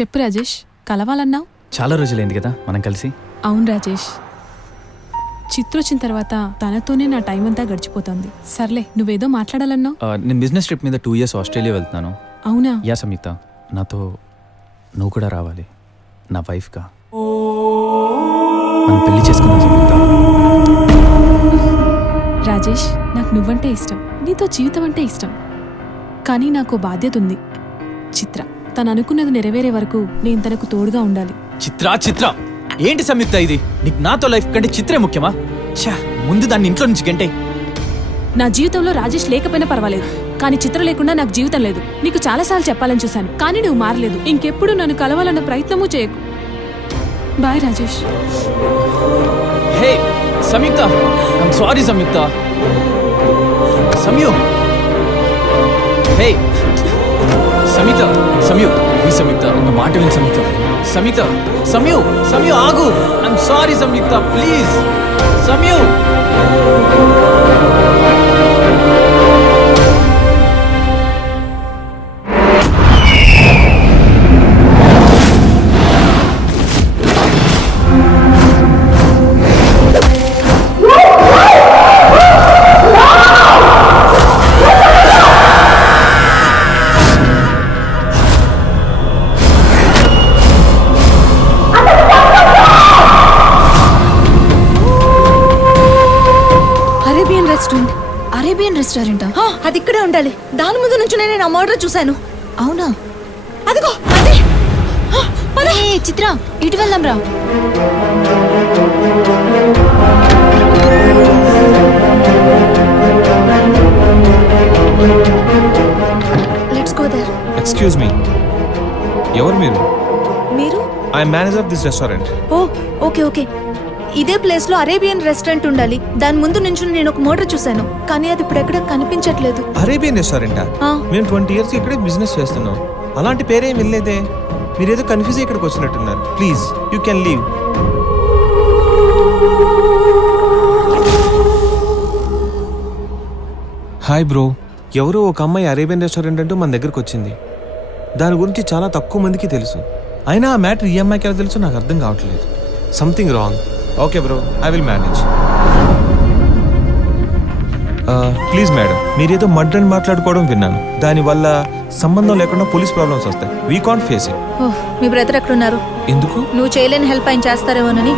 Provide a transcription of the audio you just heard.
చెప్పు రాజేష్, కలవాలన్నావు? చాలా రోజులైంది కదా మనం కలిసి. అవును రాజేష్, చిత్ర వచ్చిన తర్వాత తనతోనే నా టైం అంతా గడిచిపోతుంది. సర్లే, నువ్వేదో మాట్లాడాలన్నావు. నేను బిజినెస్ ట్రిప్ మీద 2 years ఆస్ట్రేలియా వెళ్తున్నాను. అవునా? యా సంయుక్త, నాతో నువ్వు కూడా రావాలి, నా వైఫ్గా. మనం పెళ్లి చేసుకున్నాం సంయుక్త. రాజేష్, నాకు నువ్వంటే ఇష్టం, నీతో జీవితం అంటే ఇష్టం. కానీ నాకు బాధ్యత ఉంది. చిత్ర తను అనుకున్నది నెరవేరే వరకు నేను తనకు తోడుగా ఉండాలి. చిత్ర ఏంటి సంయుక్త ఇది? నీకు నాతో లైఫ్ కంటే చిత్రే ముఖ్యమా? ఛా, ముందు దాన్ని ఇంట్లో నుంచి గంటే. నా జీవితంలో రాజేష్ లేకపోయినా పర్వాలేదు, కానీ చిత్ర లేకుండా నాకు జీవితం లేదు. నీకు చాలాసార్లు చెప్పాలని చూశాను, కానీ నువ్వు మారలేదు. ఇంకెప్పుడు నన్ను కలవాలన్న ప్రయత్నమూ చేయకు. Bye Rajesh. Hey Samyuktha, I'm sorry Samyuktha. Samyu, hey Samyuktha, ఈ సంయుక్త నా మాట విని సంయుక్త. సంయుక్త, సమయు ఆగు. I'm sorry Samyuktha, please. Samyu, Arabian రెస్టారెంటా? అది ఇక్కడే ఉండాలి. దాని ముందు నుంచి నేను ఆ మర్డర్ చూశాను. అవునా? అదిగో అదే. చిత్ర, ఇటు వెళ్దాం రా. Let's go there. Excuse me, ఎవరు మీరు? మీరు? I am manager of this restaurant. Oh okay okay. ఇదే ప్లేస్ లో అరేబియన్ రెస్టారెంట్ ఉండాలి. దాని ముందు నుంచి నేను ఒక మర్డర్ చూశాను, కానీ అది ఇప్పుడు ఎక్కడ కనిపించట్లేదు. అరేబియన్ రెస్టారెంటా? మేము 20 years ఇక్కడే బిజినెస్ చేస్తున్నాం. అలాంటి పేరేం వినలేదే. మీరేదో కన్ఫ్యూజ్ ఇక్కడికి వచ్చినట్టున్నారు. Please you can leave. Hi bro, ఎవరో ఒక అమ్మాయి అరేబియన్ రెస్టారెంట్ అంటూ మన దగ్గరకు వచ్చింది. దాని గురించి చాలా తక్కువ మందికి తెలుసు. అయినా ఆ మ్యాటర్ ఈ అమ్మాయికి ఎలా తెలుసు నాకు అర్థం కావట్లేదు. Something wrong. Okay bro, I will manage. Please madam, మీరేదో మర్డర్ అని మాట్లాడుకోవడం విన్నాను. దానివల్ల సంబంధం లేకుండా పోలీస్ ప్రాబ్లమ్స్ వస్తాయి. We can't face it. Me brother ఎక్కడున్నారు? ఎందుకు? నువ్వు చేయలేని హెల్ప్ ఆయన చేస్తారేమోనని.